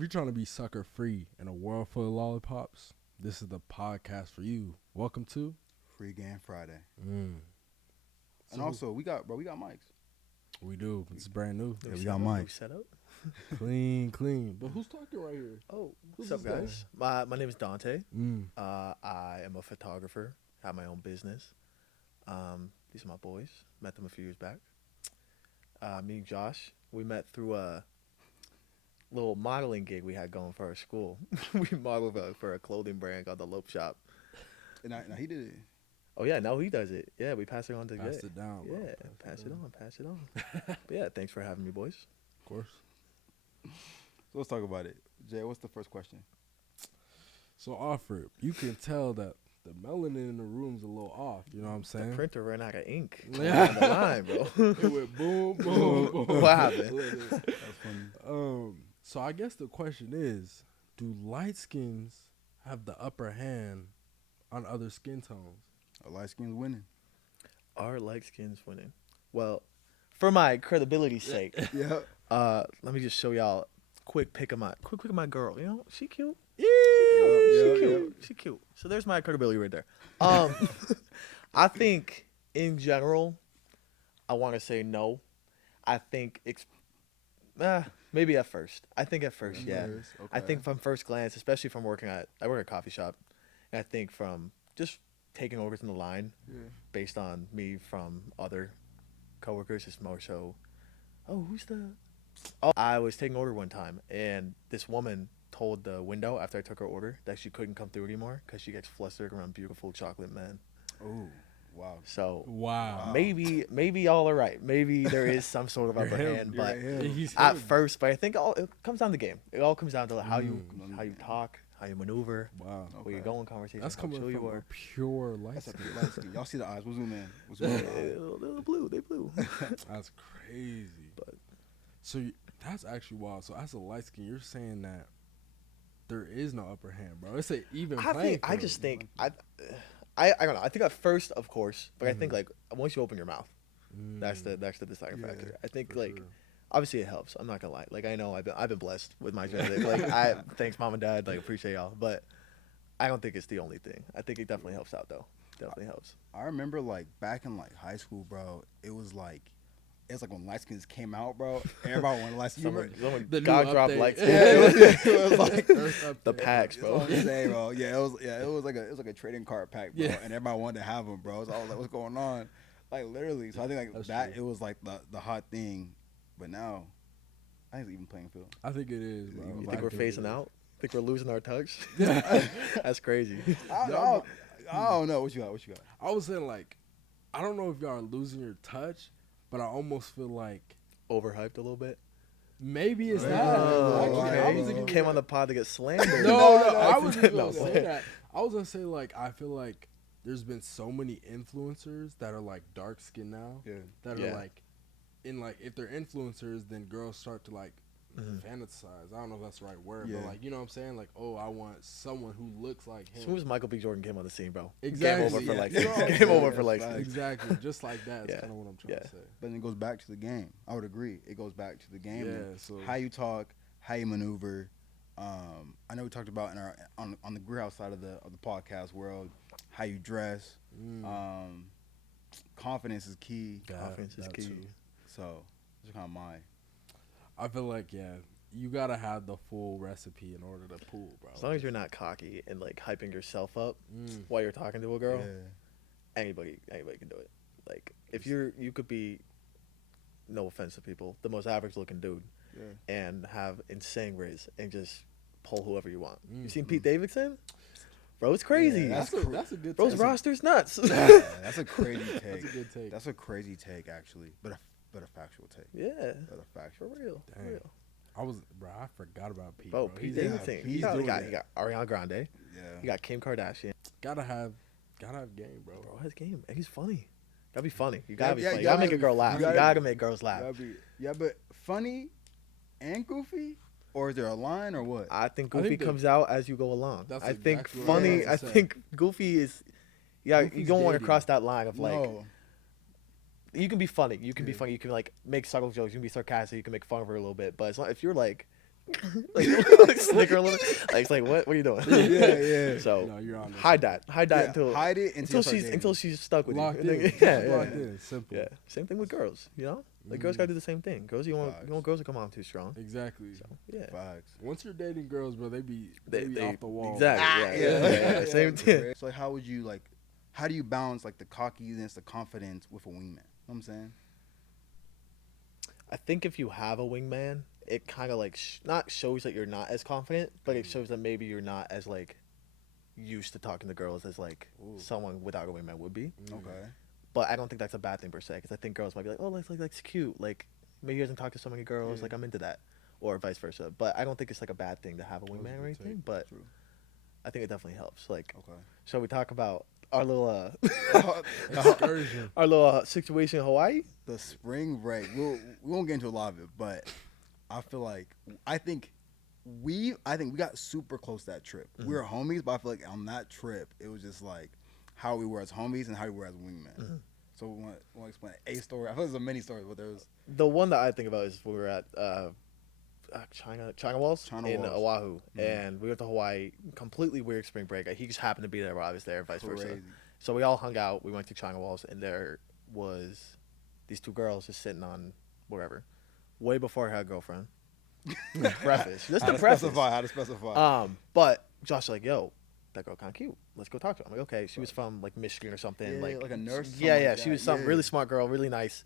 If you're trying to be sucker free in a world full of lollipops, this is the podcast for you. Welcome to Free Game Friday. And also, we got mics. We do. It's brand new. Yeah, we got mics. Set up. Clean. But who's talking right here? Oh, Who's what's up, this guys? My name is Dante. Mm. I am a photographer. Have my own business. These are my boys. Met them a few years back. Me and Josh, we met through a little modeling gig we had going for our school. We modeled for a clothing brand called the Lope Shop. And now he did it. Oh yeah, now he does it. Yeah, we pass it on to Pass Jay. it down, bro. Yeah, pass it on. But yeah, thanks for having me, boys. Of course. So let's talk about it. Jay, what's the first question? So, Alfred, you can tell that the melanin in the room's a little off. You know what I'm The saying? printer ran out of ink Yeah. on the line, bro. It went boom, boom, boom. What happened? That's funny. So I guess the question is, do light skins have the upper hand on other skin tones? Lightskins Winning. Are Lightskins Winning? Well, for my credibility's sake, Yeah. let me just show y'all quick pick of my girl. You know, she cute. Yeah. She cute. So there's my credibility right there. I think in general, I want to say no. I think maybe at first. I think at first, yeah. Okay. I think from first glance, especially from I work at a coffee shop, and I think from just taking orders in the line, based on me from other coworkers, it's more so, I was taking order one time, and this woman told the window after I took her order that she couldn't come through anymore because she gets flustered around beautiful chocolate men. Oh, wow. So Wow. maybe y'all are right. Maybe there is some sort of upper hand, but at first, but I think it comes down to the game. It all comes down to how you talk, how you maneuver, Wow. where you go in conversation. That's how coming chill from you a are. pure light That's a skin. pure light skin. Y'all see the eyes. We'll zoom in. We'll zoom in. They're blue. They blue. That's crazy. But So that's actually wild. So as a light skin, you're saying that there is no upper hand, bro. It's an even playing I field. just think I don't know. I think at first, of course, but I think like once you open your mouth, that's the deciding factor. I think for like sure. obviously it helps. I'm not gonna lie. Like I know I've been blessed with my genetics. Like thanks mom and dad. Like appreciate y'all. But I don't think it's the only thing. I think it definitely helps out though. Definitely helps. I remember like back in like high school, bro. It's like when Lightskins came out, bro. Everybody wanted Lightskins. Someone The new God dropped update. lights. Yeah, it was like The packs, That's what bro. I'm saying, bro. Yeah, it was like a trading card pack, bro. Yeah. And everybody wanted to have them, bro. So I was like, what's going on? Like literally. So I think like That's that true. it was like the hot thing. But now, I think it's even playing field. I think it is, bro. You I think we're think it phasing is. out? Think we're losing our touch? That's crazy. I don't know. What you got? I was saying, like, I don't know if y'all are losing your touch, but I almost feel like Overhyped a little bit. maybe it's Oh, that. okay. Actually, I was You even came on the pod to get slandered. No, I was even No, gonna go say ahead. that. I was gonna say, like, I feel like there's been so many influencers that are like dark skin now. Yeah. That Yeah. are like, if they're influencers, then girls start to like fantasize. I don't know if that's the right word, Yeah. but like, you know what I'm saying? Like, oh, I want someone who looks like As him. soon as Michael B. Jordan came on the scene, bro. Exactly, Game over for yeah. like You know what I'm game saying? over for like Facts. Exactly, just like that. That's Yeah. kind of what I'm trying Yeah. to say. But then it goes back to the game. I would agree. It goes back to the game. Yeah, so How you talk, how you maneuver. I know we talked about in our on the Greer House side of the podcast world, how you dress. Confidence is key. confidence is that key. too. So it's kind of mine. I feel like, yeah, you gotta have the full recipe in order to pool, bro. As long as you're not cocky and like hyping yourself up while you're talking to a girl, anybody can do it. Like if you could be, no offense to people, the most average looking dude and have insane riz and just pull whoever you want. You seen Pete Davidson? Bro, it's crazy. Yeah, That's a good Bro's take. roster's nuts. That's a crazy take. That's a good take. That's a crazy take, actually, but a factual take. Yeah, But a factual. for real. Dang. For real. I forgot about Pete. Bro, Bro, Pete He's- Davidson. he's He got doing it. Ariana Grande. Yeah. He got Kim Kardashian. gotta have game, bro. Bro has game, and he's funny. Gotta be funny. You gotta be Yeah, funny. you You gotta gotta make a be- girl laugh. you You gotta- gotta make girls laugh. Yeah, but funny and goofy, or is there a line or what? I think I Goofy think comes out as you go along. That's I think exactly what I funny. was I about to say. think Goofy is. Yeah, you Goofy's don't want to dating. cross that line of like. No. You can be funny. You can be funny. You can like make subtle jokes. You can be sarcastic. You can make fun of her a little bit. But as long, if you're like like snicker a little. Like it's like what are you doing? Yeah. So No, you're on this. hide that until hide it until she's stuck with Locked you. in. And then- Locked in. Simple. Yeah. Same thing with girls. You know, like girls gotta do the same thing. Girls, you want girls to come on too strong. Exactly. So yeah. Facts. Once you're dating girls, bro, they be They off the wall. Exactly. Yeah. Same thing. So like, how do you balance like the cockiness, the confidence with a wingman? You know what I'm saying? I think if you have a wingman, it kind of like not shows that you're not as confident, but it shows that maybe you're not as like used to talking to girls as like someone without a wingman would be. Okay. But I don't think that's a bad thing per se, because I think girls might be like, oh, that's cute. Like maybe he doesn't talk to so many girls. Like I'm into that, or vice versa. But I don't think it's like a bad thing to have a wingman or anything. But True. I think it definitely helps. Like, Okay. shall we talk about our little Excursion. our little situation in Hawaii? The spring break. We won't get into a lot of it, but I think we got super close that trip. We were homies, but I feel like on that trip it was just like how we were as homies and how we were as wingmen. So we want to explain a story. I feel there's a many stories, but there was The one that I think about is when we were at China Walls in Walls. Oahu, and we went to Hawaii. Completely weird spring break. He just happened to be there while I was there, vice versa. crazy. So we all hung out. We went to China Walls, and there was these two girls just sitting on whatever. Way before I had a girlfriend. Preface. Just How the to preface. specify. But Josh was like, yo, that girl kind of cute. Let's go talk to her. I'm like, okay. She was from like Michigan or something. Yeah, like a nurse, something Yeah. like She that. was some Yeah. really smart girl, really nice.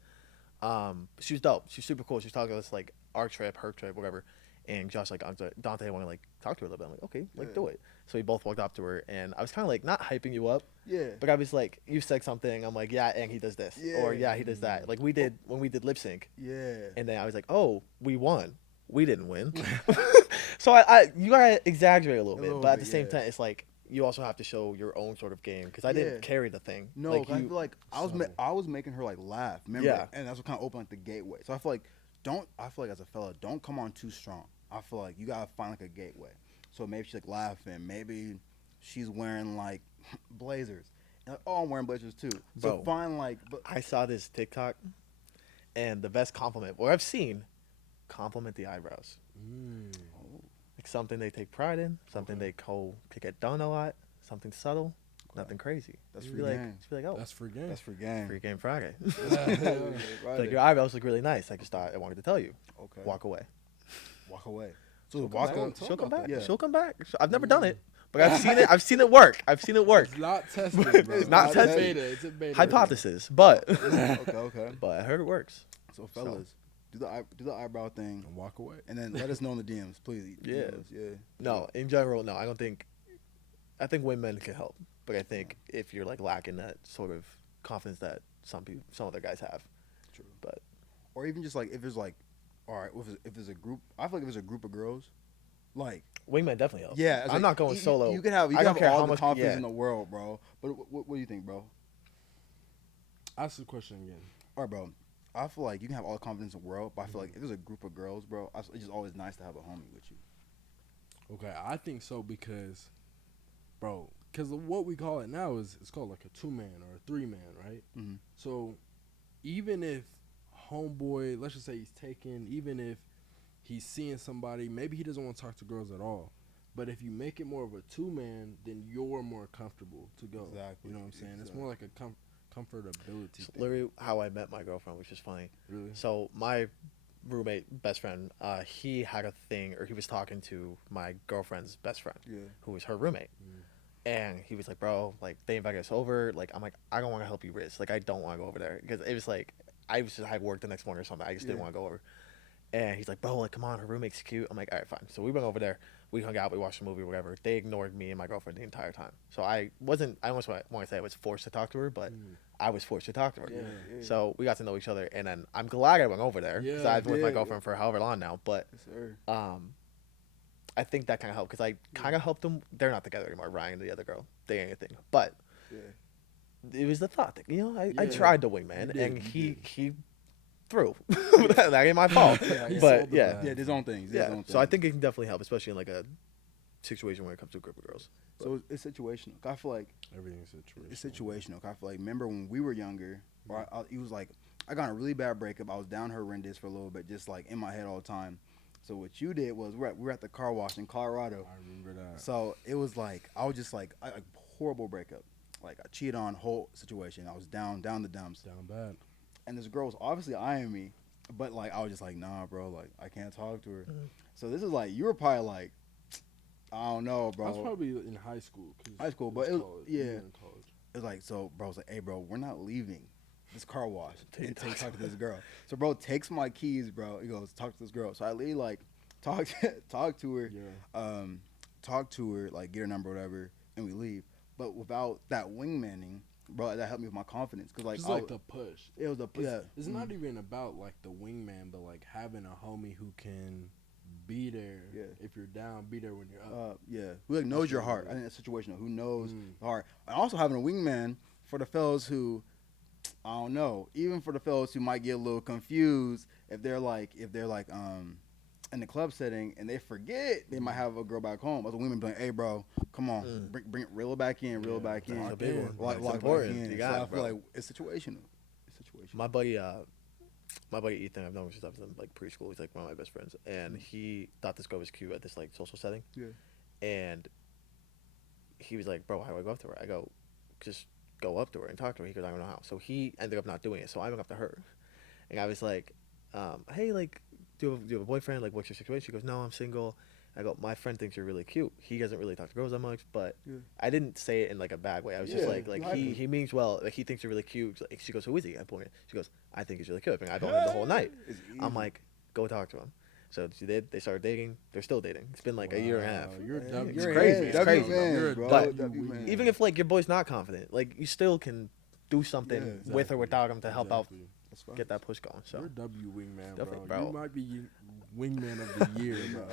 She was dope. She was super cool. She was talking to us like our trip, her trip, whatever. And Josh like Dante want to like talk to her a little bit. I'm like, okay, like do it. So we both walked up to her, and I was kind of like not hyping you up, Yeah. but I was like, you said something. I'm like, yeah, and he does this, or Yeah. yeah, he does that. Like we did when we did lip sync, Yeah. and then I was like, oh, we won. We didn't win. So I you gotta exaggerate a little bit, little but at bit, the same yeah. time, it's like you also have to show your own sort of game, because I Yeah. didn't carry the thing. No, like I feel like I was making her like laugh. Remember? Yeah. And that's what kind of opened like the gateway. So I feel like as a fella, don't come on too strong. I feel like you gotta find like a gateway. So maybe she's like laughing. Maybe she's wearing like blazers. And like, oh, I'm wearing blazers too. So Bro. find like. But, I saw this TikTok, and the best compliment, or I've seen, compliment the eyebrows. Like something they take pride in, something they could get done a lot, something subtle, nothing crazy. That's Just free be like, game. just be like, oh, That's for game. That's for game. free game Friday. Right. Like your eyebrows look really nice. I just thought I wanted to tell you. Okay. Walk away. Walk away. So She'll walk come away. back. She'll come back. Yeah. She'll come back. I've never done it, but I've seen it. I've seen it work. I've seen it work. It's not tested, bro. It's not a tested. beta. It's a beta. Hypothesis, but Okay. but I heard it works. So fellas, do the eyebrow thing, And walk away. and then let us know in the DMs, please. Yeah. DMs, yeah. No, in general, no. I don't think. I think women can help, but I think if you're like lacking that sort of confidence that some other guys have, True. but Or even just like if it's like, all right, if there's a group, I feel like if there's a group of girls, like wingman definitely helps. yeah, it's I'm like, not going you, solo. You can have I don't have care all how the much confidence yeah. in the world, bro. But what do you think, bro? Ask the question again. All right, bro. I feel like you can have all the confidence in the world, but I feel like if there's a group of girls, bro, it's just always nice to have a homie with you. Okay, I think so because, bro, because what we call it now is it's called like a 2-man or a 3-man, right? Mm-hmm. So even if homeboy, let's just say he's taken, even if he's seeing somebody, maybe he doesn't want to talk to girls at all. But if you make it more of a 2-man, then you're more comfortable to go. Exactly. You know what I'm saying? It's more like a comfortability It's thing. literally how I met my girlfriend, which is funny. Really? So my roommate, best friend, he had a thing, or he was talking to my girlfriend's best friend, who was her roommate. And he was like, bro, like, they invited us over. Like, I'm like, I don't want to help you, Riz. Like, I don't want to go over there. Because it was like, I had work the next morning or something. I just didn't want to go over. And he's like, bro, like, come on, her roommate's cute. I'm like, all right, fine. So we went over there. We hung out. We watched a movie or whatever. They ignored me and my girlfriend the entire time. So I almost want to say I was forced to talk to her, but I was forced to talk to her. So we got to know each other. And then I'm glad I went over there. Because I've been with my girlfriend for however long now. But I think that kind of helped because I kind of helped them. They're not together anymore, Ryan and the other girl. They ain't anything. But it was the thought that, you know, I tried to wingman, and he threw. That ain't my fault. But yeah. Yeah, there's own things. Yeah. So I think it can definitely help, especially in like a situation where it comes to a group of girls. So it's situational. I feel like Everything's situational. it's situational. I feel like remember when we were younger, it was like I got in a really bad breakup. I was down horrendous for a little bit, just like in my head all the time. So what you did was we were at the car wash in Colorado. I remember that. So it was like I was just like a horrible breakup. Like I cheated on whole situation. I was down the dumps. Down bad. And this girl was obviously eyeing me, but like I was just like, nah, bro. Like I can't talk to her. So this is like you were probably like, I don't know, bro. I was probably in high school. High school, but it was college. yeah. We were in college. It was like so. Bro was like, hey, bro, we're not leaving this car wash and talk to this girl. So bro takes my keys, bro. He goes talk to this girl. So I literally like talk to her, like get her number, or whatever, and we leave. But without that wingmanning, bro, that helped me with my confidence. Cause like Just like the push. It was a yeah. It's not even about like the wingman, but like having a homie who can be there. Yeah. If you're down, be there when you're up. Yeah. Who like knows your heart. I think that's situational. Who knows the heart. And also having a wingman for the fellas who, I don't know, even for the fellas who might get a little confused if they're like in the club setting and they forget they might have a girl back home. Other women be like, hey bro, come on, bring reel it back in, reel it back in. That's a big one. Lock It's important. back in. You So got I it, feel bro. like it's situational. My buddy Ethan, I've known him since I was in like preschool. He's like one of my best friends, and he thought this girl was cute at this like social setting. Yeah. And he was like, "Bro, how do I go up to her?" I go, "Just go up to her and talk to her." He goes, "I don't know how." So he ended up not doing it. So I went up to her, and I was like, "Hey, like, do you have a boyfriend? Like, what's your situation?" She goes, "No, I'm single." I go, "My friend thinks you're really cute. He doesn't really talk to girls that much, but I didn't say it in like a bad way. I was just like he means well. Like he thinks you're really cute." Like, she goes, "Who is he?" I pointed. She goes, "I think he's really cute. I don't him the whole night." I'm like, "Go talk to him." So she did. They started dating. They're still dating. It's been like a year and a half. You're a W. It's crazy. It's crazy. You're a bro. But W man. even if like your boy's not confident, like you still can do something with or without him to help out get that push going. So You're a W wingman, Definitely, bro. bro. You might be wingman of the year, bro.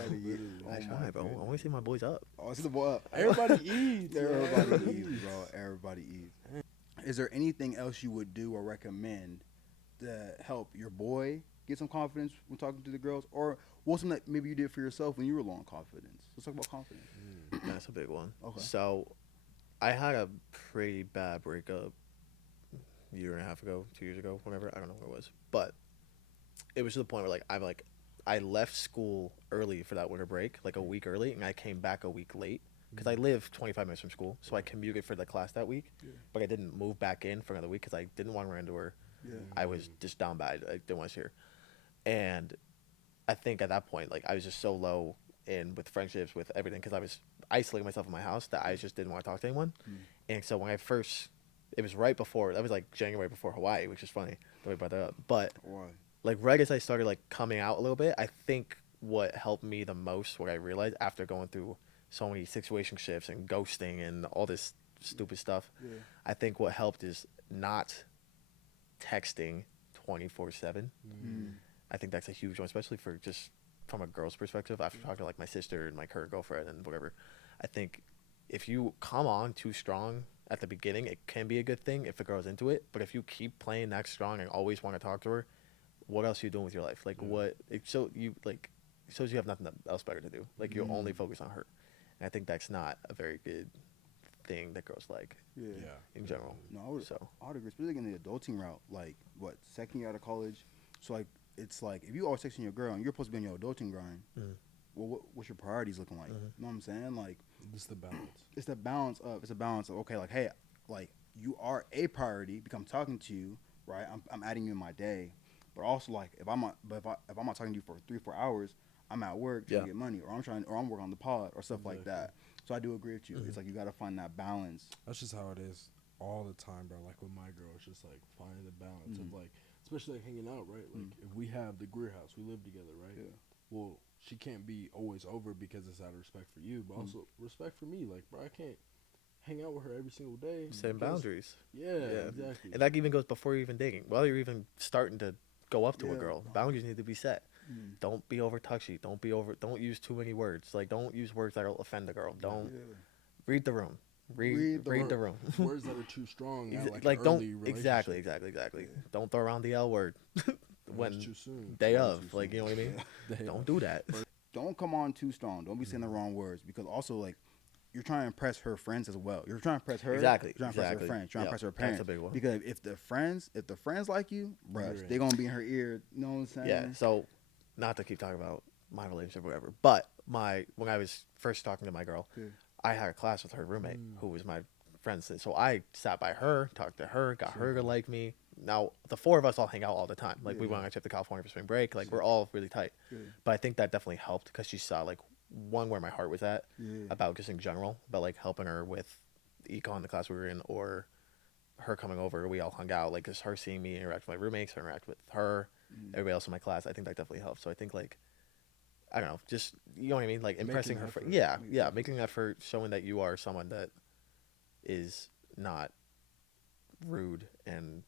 I try, bro. I want to see my boys up. Oh, see the boy up. Everybody eats. Everybody eats, bro. Everybody eats. Is there anything else you would do or recommend to help your boy get some confidence when talking to the girls? Or what's something that maybe you did for yourself when you were low on confidence? Let's talk about confidence. That's a big one. Okay. So I had a pretty bad breakup a year and a half ago, 2 years ago, whatever. I don't know what it was. But it was to the point where I left school early for that winter break, like a week early, and I came back a week late because I live 25 minutes from school. So I commuted for the class that week, but I didn't move back in for another week because I didn't want to run into her. Yeah. I was just down bad. I didn't want to see her. And I think at that point, like, I was just so low in with friendships, with everything, because I was isolating myself in my house that I just didn't want to talk to anyone. And so when it was right before, that was like January before Hawaii, which is funny the way I brought that up. But Why? like right as I started like coming out a little bit, I think what helped me the most, what I realized after going through so many situationships and ghosting and all this stupid stuff, I think what helped is not texting 24/7. I think that's a huge one, especially for just from a girl's perspective. After talking to like my sister and my current girlfriend and whatever, I think if you come on too strong at the beginning, it can be a good thing if the girl's into it. But if you keep playing that strong and always want to talk to her, what else are you doing with your life? Like it shows you have nothing else better to do. Like you only focus on her, and I think that's not a very good thing that girls like. In general. No, I would agree, especially in the adulting route. Like what, second year out of college? So like it's like if you always texting your girl and you're supposed to be on your adulting grind, well, what's your priorities looking like? You know what I'm saying? Like it's the balance. It's a balance of okay, like hey, like you are a priority because I'm talking to you, right? I'm adding you in my day, but also like if I'm not talking to you for 3-4 hours, I'm at work trying to get money, or I'm working on the pod or stuff like that. So I do agree with you. It's like you got to find that balance. That's just how it is all the time, bro. Like with my girl, it's just like finding the balance of like, especially like hanging out, right? Like if we have the Greer house, we live together, right? Yeah. Well, she can't be always over because it's out of respect for you, but also respect for me. Like, bro, I can't hang out with her every single day. Same boundaries. Yeah, exactly. And that even goes before you're even dating. While you're even starting to go up to a girl, boundaries need to be set. Don't be over touchy. Don't use too many words. Like, don't use words that'll offend the girl. Don't read the room. Read the room. Words that are too strong. Like don't exactly. Don't throw around the L word when too soon. Day of. Like, you know what I mean? Don't do that. Don't come on too strong. Don't be saying the wrong words, because also like you're trying to impress her friends as well. You're trying to impress her. Exactly. You're trying to impress her friends. You're trying to impress her parents. That's a big one. Because if the friends like you, bruh, they're gonna be in her ear. You know what I'm saying? Yeah. So, not to keep talking about my relationship, or whatever. But when I was first talking to my girl, I had a class with her roommate who was my friend. So I sat by her, talked to her, got her to like me. Now the four of us all hang out all the time. Like we went on a trip to California for spring break. Like we're all really tight. But I think that definitely helped because she saw like one where my heart was at about just in general about like helping her with econ, the class we were in, or her coming over. We all hung out. Like just her seeing me interact with my roommates, her interact with her, everybody else in my class. I think that definitely helped. So I think like I don't know, just you know what I mean, like impressing her. Making an effort, showing that you are someone that is not rude and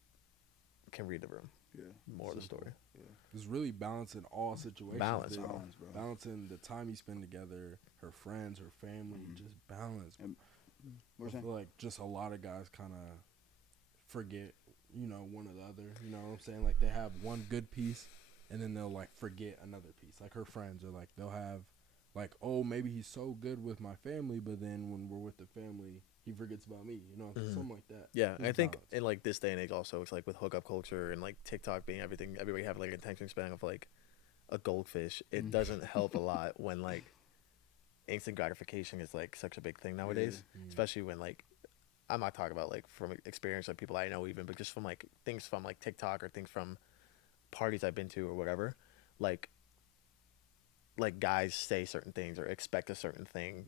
can read the room. Yeah, more of the story. Yeah, it's really balancing all situations. Balance, bro. Bro. Balancing the time you spend together, her friends, her family, just balance. And I feel like just a lot of guys kind of forget, you know, one or the other. You know what I'm saying? Like they have one good piece, and then they'll like forget another piece. Like her friends are like they'll have, like, oh maybe he's so good with my family, but then when we're with the family, he forgets about me, you know, something like that. Yeah, I think in like this day and age also, it's like with hookup culture and like TikTok being everything, everybody have like an attention span of like a goldfish. It doesn't help a lot when like instant gratification is like such a big thing nowadays, especially when like I'm not talking about like from experience of people I know even, but just from like things from like TikTok or things from parties I've been to or whatever, like guys say certain things or expect a certain thing,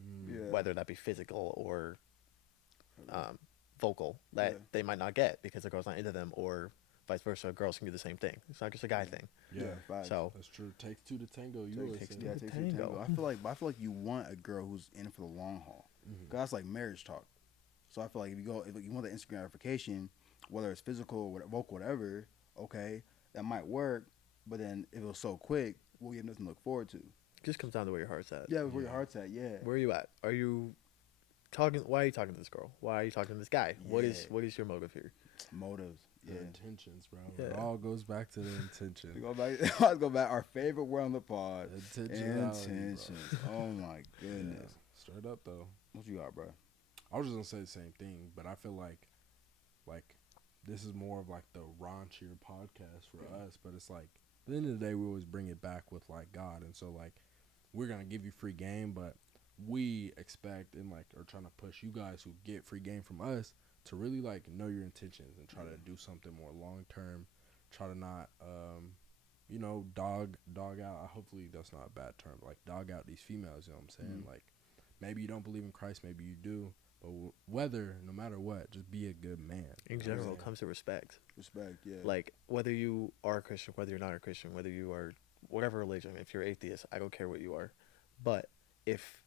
whether that be physical or vocal that they might not get because the girl's not into them, or vice versa. Girls can do the same thing. It's not just a guy thing. So that's true. Takes two to tango. Takes two to tango. I feel like you want a girl who's in for the long haul. Cause that's like marriage talk. So I feel like if you want the instant gratification, whether it's physical, or vocal, whatever, okay, that might work. But then if it was so quick, we'll have nothing to look forward to. Just comes down to where your heart's at. Yeah, where your heart's at. Yeah. Where are you at? Are you talking? Why are you talking to this girl? Why are you talking to this guy? What is your motive here? Motives. Yeah. Intentions, bro. Yeah. It all goes back to the intention. Let's go back. Our favorite word on the pod. Intentions. Oh my goodness. Yeah. Straight up though. What you got, bro? I was just gonna say the same thing, but I feel like this is more of like the raunchier podcast for us. But it's like at the end of the day, we always bring it back with like God, and so like we're gonna give you free game, but we expect and like are trying to push you guys who get free game from us to really like know your intentions and try to do something more long term. Try to not you know, dog out. Hopefully that's not a bad term. Like dog out these females. You know what I'm saying? Like maybe you don't believe in Christ, maybe you do. But no matter what, just be a good man. In general, it comes to respect. Respect, yeah. Like, whether you are a Christian, whether you're not a Christian, whether you are whatever religion, if you're atheist, I don't care what you are. But if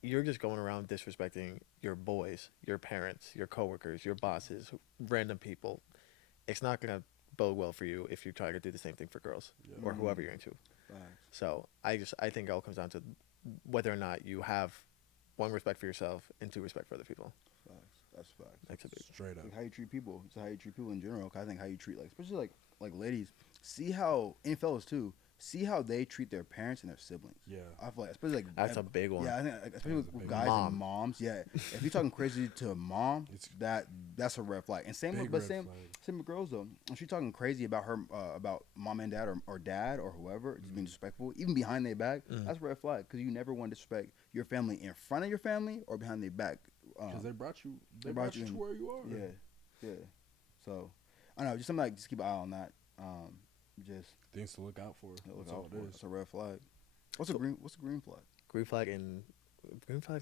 you're just going around disrespecting your boys, your parents, your coworkers, your bosses, random people, it's not going to bode well for you if you try to do the same thing for girls or whoever you're into. So I think it all comes down to whether or not you have one, respect for yourself, and two, respect for other people. Facts. That's facts. That's a big straight up. Like how you treat people. It's how you treat people in general. I think how you treat especially like ladies. See how, and fellas too. See how they treat their parents and their siblings. Yeah. I feel like especially that's a big one. Yeah, I think especially with guys and moms. Yeah. If you're talking crazy to a mom, that's a red flag. And same with girls though. If she's talking crazy about her about mom and dad or dad or whoever, just being disrespectful, even behind their back, that's a red flag because you never want to disrespect your family in front of your family or behind their back. Because they brought you to where you are. Yeah. So I don't know, just something like just keep an eye on that. Just things to look out for. That's all it is. It's a red flag. What's a green flag? Green flag and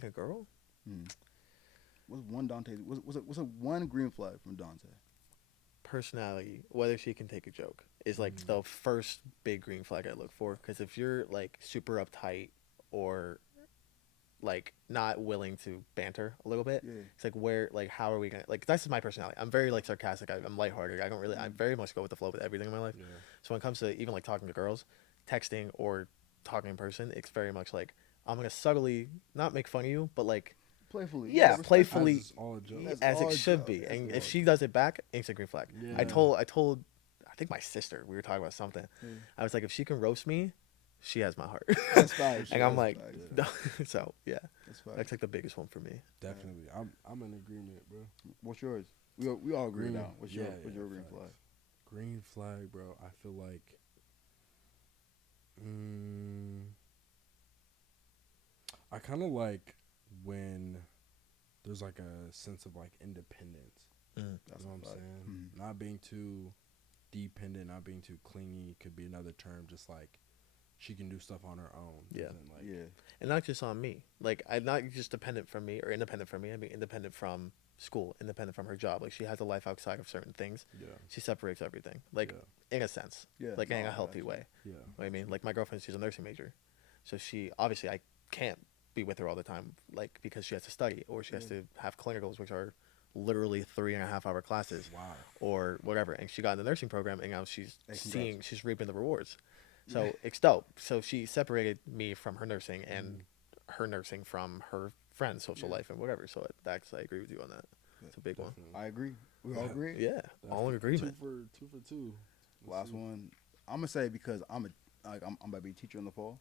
a girl? What's one green flag from Dante? Personality, whether she can take a joke, is like the first big green flag I look for. Because if you're like super uptight or like not willing to banter a little bit, it's like how are we gonna, like, that's my personality. I'm very like sarcastic. I'm lighthearted. I very much go with the flow with everything in my life. So when it comes to even like talking to girls, texting or talking in person, it's very much like I'm gonna subtly not make fun of you, but like playfully, playfully as it should be. And if she does it back, instant green flag. I told I think my sister, we were talking about something. I was like, if she can roast me, she has my heart. That's fine. And I'm like, so yeah, that's like the biggest one for me. Definitely, I'm in agreement, bro. What's yours? We all agree now. What's your green flag? Green flag, bro. I feel like, Mm, I kind of like when there's like a sense of like independence. That's You know what I'm a fact. saying? Not being too dependent, not being too clingy could be another term. Just like she can do stuff on her own. Yeah. And like, Yeah. And not just on me. Like, I'm not just dependent from me or independent from me. I mean, independent from school, independent from her job. Like, she has a life outside of certain things. yeah, She separates everything. Like, in a sense. Yeah. Like, in No, a I healthy got you. way. yeah. You know what I mean? Like, my girlfriend, she's a nursing major. So she, obviously, I can't be with her all the time, like, because she has to study or she has to have clinicals, which are literally 3.5-hour classes Wow. or whatever. And she got in the nursing program, and now she's Hey, congrats. she's reaping the rewards. So it's dope. So she separated me from her nursing and her nursing from her friend's social life and whatever. So that's, I agree with you on that. It's a big Definitely. I agree. We all agree. one. Yeah, all in agreement. Two for two. Last one. I'm gonna say because I'm about to be a teacher in the fall.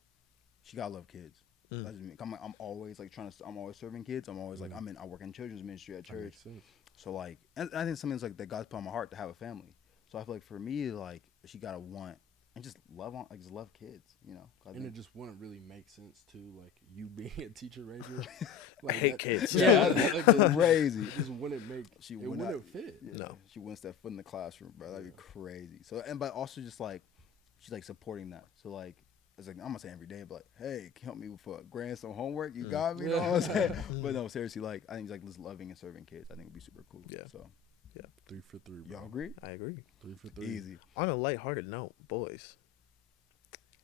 She gotta love kids. Mm. That's just me. I'm always like I'm always serving kids. I'm always like I work in children's ministry at church. So like, and I think something's like that God's put on my heart to have a family. So I feel like for me, like she gotta want and just love kids. You know. And it just wouldn't really make sense to like you being a teacher major. Like I hate kids. Yeah, that's crazy. It just wouldn't make. She It would wouldn't not- fit. Yeah, No. she wouldn't step foot in the classroom, bro. That'd be crazy. So but also just like she's like supporting that. So like it's like I'm gonna say every day, but like, hey, can you help me with grandson homework? You got me, you know what I'm saying? But no, seriously, like I think like just loving and serving kids, I think would be super cool. Yeah. So 3 for 3, bro. y'all agree? I agree. 3 for 3. Easy. On a lighthearted note, boys,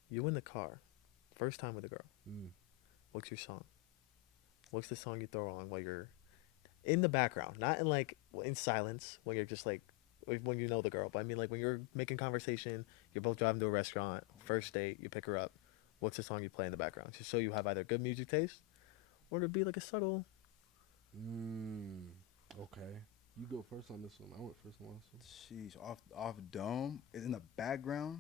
you in the car, first time with a girl. Mm. What's your song? What's the song you throw on while you're in the background, not in like in silence when you're just like when you know the girl, but I mean like when you're making conversation, you're both driving to a restaurant, first date, you pick her up. What's the song you play in the background? Just so you have either good music taste, or to be like a subtle. Okay. You go first on this one. I went first on this one. Sheesh, off dome is in the background.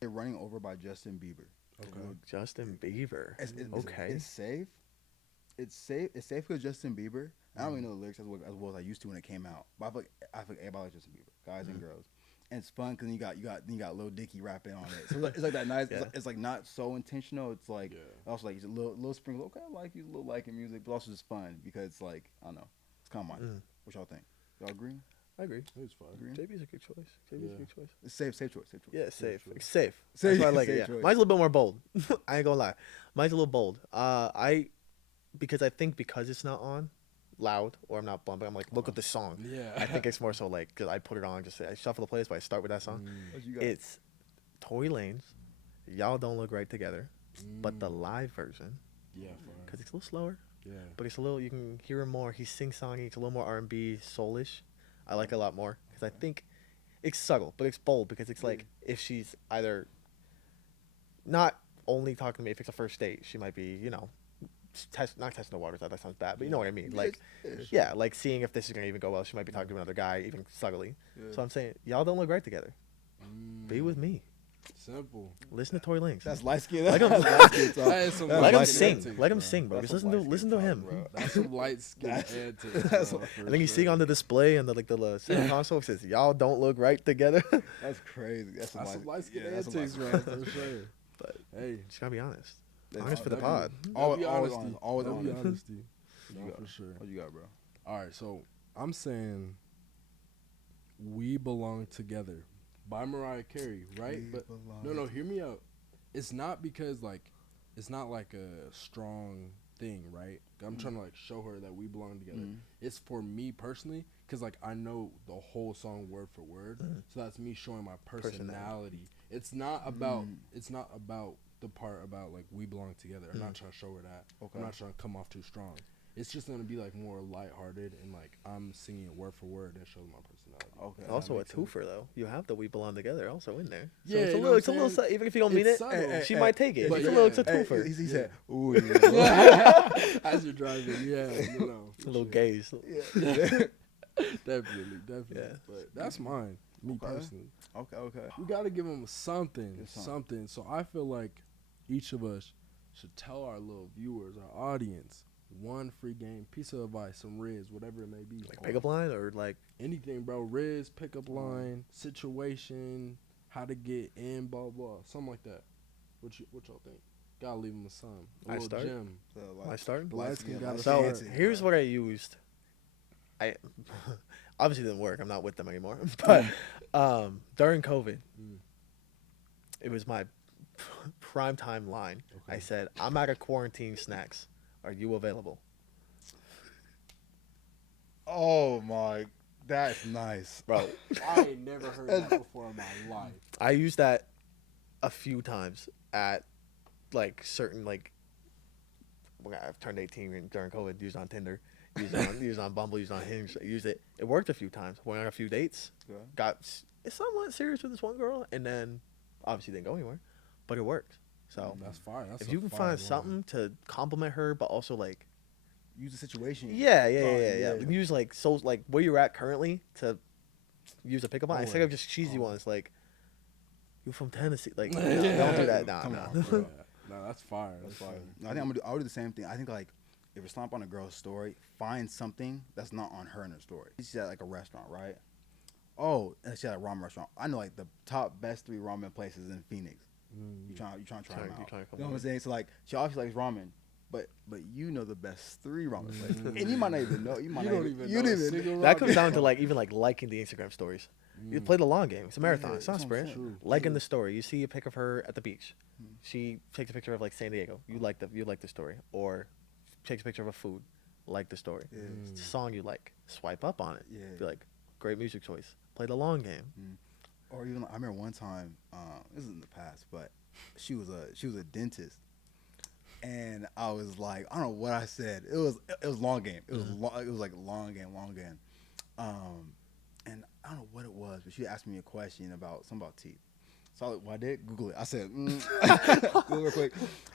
They're running over by Justin Bieber. Okay. Justin Bieber. Okay. It's safe. It's safe because Justin Bieber. I don't really know the lyrics as well as I used to when it came out. But I feel like everybody likes Justin Bieber, guys and girls. And it's fun because you got Lil Dicky rapping on it. So it's like that nice. Yeah. It's like not so intentional. It's like also like a little sprinkle. Okay, I like you, a little liking music, but also just fun because it's like I don't know. It's kind of mine. What y'all think? Y'all agree? I agree. It was fun. Agree? JB's a good choice. JB's a good choice. It's safe choice. Yeah, safe. choice. Safe. Safe- That's why I like safe it. Yeah. choice. Mine's a little bit more bold. I ain't gonna lie. Mine's a little bold. Because I think because it's not on loud or I'm not bumping, I'm like, look at this song. Yeah. I think it's more so like, cause I put it on, just I shuffle the playlist, but I start with that song. What you got? It's Tory Lanez. Y'all don't look right together, but the live version, Yeah, cause it's a little slower, yeah. but it's a little. You can hear him more. He's sing-songy. It's a little more R&B, soulish. I like it a lot more because I think it's subtle, but it's bold because it's like if she's either not only talking to me if it's a first date, she might be, you know, not testing the waters out. That sounds bad, but you know what I mean. Like, yeah, like seeing if this is gonna even go well. She might be talking to another guy, even subtly. So I'm saying, y'all don't look right together. Be with me. Simple. Listen to Tory Lanez. That's light skin. Like him- That is some Let him light sing. skin Let him antics, sing, bro. That's Just some listen light to skin him. talk, bro. That's some light skin antics. that's bro, what- for And then you see sure. on the display and the center console it says, "Y'all don't look right together." That's crazy. That's Some light skin yeah, that's some antics, light bro, skin. for sure. But Hey, just gotta be honest. That's- Honest for the that'd pod. be- always always honesty. honest, always That'd be honest. honesty. What No, you got? for sure. What you got, bro? All right, so I'm saying "We Belong Together" by Mariah Carey, right? We but belong no, hear me out. It's not because like it's not like a strong thing, right? I'm trying to like show her that we belong together. It's for me personally because like I know the whole song word for word, so that's me showing my personality. It's not about the part about like we belong together. I'm not trying to show her that. Okay. I'm not trying to come off too strong. It's just gonna be like more lighthearted and like I'm singing it word for word and shows my personality. Okay. Does Also that a make sense? twofer though. You have the "We Belong Together" also in there. So Yeah, it's a you know little. what It's a I'm little. saying? Even if you don't mean It's it, subtle. she might take it. But It's a yeah. little. It's a Hey, twofer. he said, "Ooh, yeah." As you're driving, yeah, you know, A little gaze. definitely. Yeah. But that's mine, me Okay. personally. Okay. We gotta give them something, Give something. something. So I feel like each of us should tell our little viewers, our audience, one free game, piece of advice, some riz, whatever it may be. Like pickup line or like Anything, bro. Riz, pickup line, situation, how to get in, blah blah, something like that. What y'all think? Gotta leave him with some. A I little start? gem. So, Am I starting? Light Skin got So start. here's what I used. I obviously didn't work. I'm not with them anymore. But during COVID, it was my prime time line. Okay. I said, "I'm out of quarantine snacks. Are you available?" Oh my, that's nice, Bro, I ain't never heard that before in my life. I used that a few times at like certain like when I've turned 18 during COVID. Used on Tinder, used on Bumble, used on Hinge. I used it. It worked a few times. Went on a few dates. Yeah. Got somewhat serious with this one girl, and then obviously didn't go anywhere, but it worked. So That's fire. That's if a you can fire find line. something to compliment her, but also like use the situation. yeah. Use like where you're at currently to use a pickup line. Instead of just cheesy ones like you from Tennessee. Like no, don't do that. Nah. Yeah. No, that's fire. That's fire. I think I'll do the same thing. I think like if you're slump on a girl's story, find something that's not on her in her story. She's at like a restaurant, right? Oh, and she's at a ramen restaurant. I know like the top best 3 ramen places in Phoenix. You trying to try them out. You know what I'm saying? So like she obviously likes ramen, but you know the best 3 ramen places, and you might not even know. You might not even know. That comes down to like even like liking the Instagram stories. You play the long game. It's a marathon. It's not a that's what I'm sprint. saying. Liking the story. You see a pic of her at the beach. She takes a picture of like San Diego. You like the story. Or takes a picture of a food. Like the story. Song you like. Swipe up on it. Yeah. Be like, great music choice. Play the long game. Or even I remember one time, this is in the past, but she was a dentist, and I was like, I don't know what I said. It was long game. It was it was like long game. And I don't know what it was, but she asked me a question about teeth. So I did Google it. I said, Google real quick.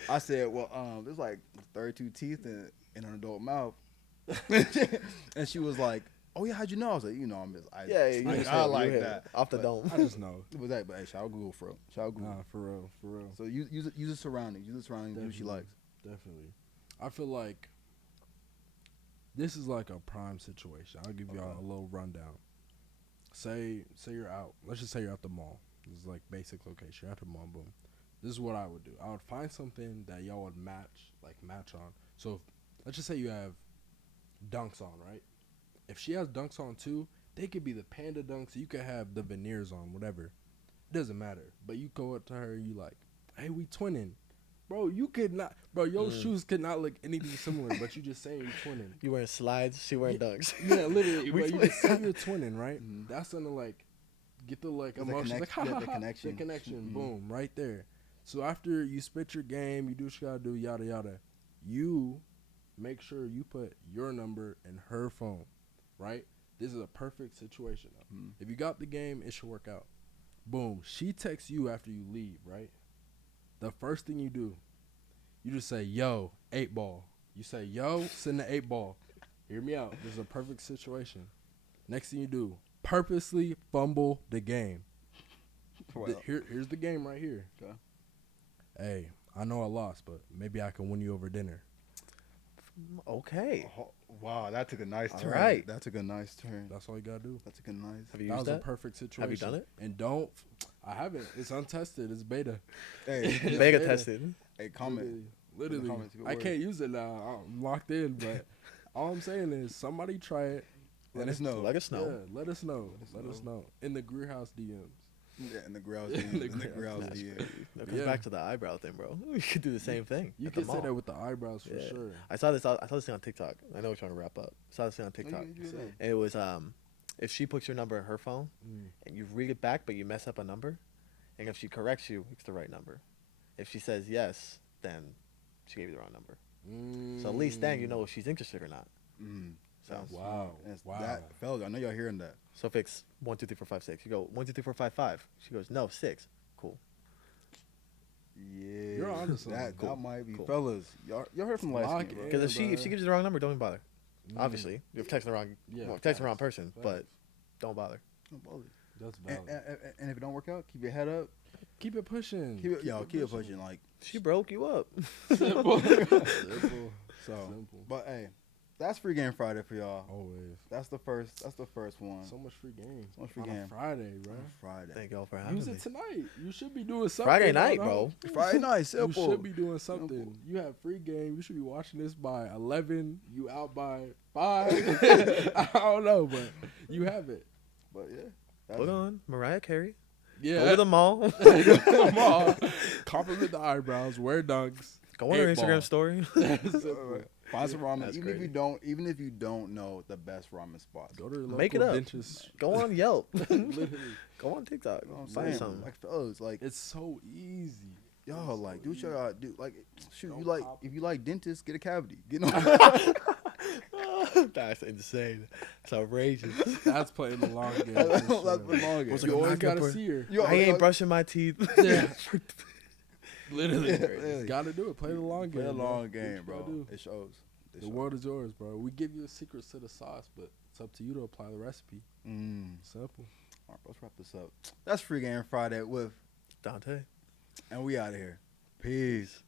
I said, well, there's like 32 teeth in an adult mouth, and she was like, oh yeah, how'd you know? I was like, I'm just, I like that. Off the dome. I just know. It was that, but hey, shout out Google for real. Shout out Google. Nah, for real. So use the surroundings. Use the surroundings. Do what she likes. Definitely. I feel like this is like a prime situation. I'll give y'all a little rundown. Say you're out. Let's just say you're at the mall. This is like basic location. You're at the mall. Boom. This is what I would do. I would find something that y'all would match on. So let's just say you have dunks on, right? If she has dunks on too, they could be the panda dunks. You could have the veneers on, whatever. It doesn't matter. But you go up to her, you like, hey, we twinning. Bro, you could not. Bro, your shoes could not look anything similar, but you just saying you twinning. You wearing slides, she wearing dunks. Yeah, literally. But you just say you're twinning, right? That's gonna like get the like emotions, like the connection. The connection, boom, right there. So after you spit your game, you do what you gotta do, yada yada. You make sure you put your number in her phone, right? This is a perfect situation. If you got the game, it should work out. Boom. She texts you after you leave, right? The first thing you do, you just say, yo, 8 ball. You say, yo, send the 8 ball. Hear me out. This is a perfect situation. Next thing you do, purposely fumble the game. Here's the game right here. Okay. Hey, I know I lost, but maybe I can win you over dinner. Okay. Oh, wow, that took a nice turn. Right. That took a nice turn. That's all you gotta do. That took a nice. Have you That used was that? a perfect situation. Have you done it? And I haven't. It's untested. It's beta. Hey, Beta tested. hey, comment. Literally. Comments if it I works. can't use it now. I'm locked in, but all I'm saying is somebody try it. Let us know. Let us know. Yeah, let us know. Let us know. In the Greer House DMs. Yeah, in the grouse. In the grouse. That's Yeah. crazy. That comes back to the eyebrow thing, bro. We could do the same thing. You at the can say mall. that with the eyebrows for Yeah. sure. I saw this thing on TikTok. I know we're trying to wrap up. I saw this thing on TikTok. And it was if she puts your number in her phone and you read it back but you mess up a number, and if she corrects you, it's the right number. If she says yes, then she gave you the wrong number. So at least then you know if she's interested or not. So Wow. Wow. That, fellas, I know y'all hearing that. so if it's 1, 2, 3, 4, 5, 6, you go 1, 2, 3, 4, 5, 5. She goes no 6. Cool. Yeah. You're onto something. That might be. Cool. Fellas, y'all heard from Lock Light Skin, bro. in. Because if she bro. gives you the wrong number, don't even bother. Obviously, you're texting the wrong texting the wrong person, but don't bother. Don't bother. That's And, valid. and if it don't work out, keep your head up. Keep it pushing. Keep it pushing. Like She broke you up. Simple. so. Simple. But hey, that's free game Friday for y'all. Always. That's the first one. So much free game. So much free on game. A Friday, bro. On Friday. Thank y'all for having Use me. it tonight. You should be doing something. Friday night, I bro. know. Friday night, You simple. should be doing something. You have free game. You should be watching this by 11. You out by 5. I don't know, but you have it. But yeah. Put on Mariah Carey. Yeah. Go to the mall. Come on. Compliment the eyebrows. Wear dunks. Go on her 8 Instagram ball. story. Simple. Find some ramen. That's Even crazy. if you don't know the best ramen spots. Go to the local Make it up. dentist. Go on Yelp. Literally. Go on TikTok. You know what I'm Find saying? something. Like fellas, like It's so easy. y'all like do what y'all gotta do. Like shoot, Don't you like cop if you like dentists, get a cavity. Get no That's insane. It's outrageous. That's playing the long game. That's for sure. the long game. What's You I'm always not gonna gotta put- see her. Yo, I ain't yo, brushing my teeth. Yeah. Literally. Literally. Gotta do it. Play the long game. Play a bro. long Do what game, you bro. gotta do. It shows. It The shows. world is yours, bro. We give you a secret to the sauce, but it's up to you to apply the recipe. Simple. All right, let's wrap this up. That's free game Friday with, Dante. and we out of here. Peace.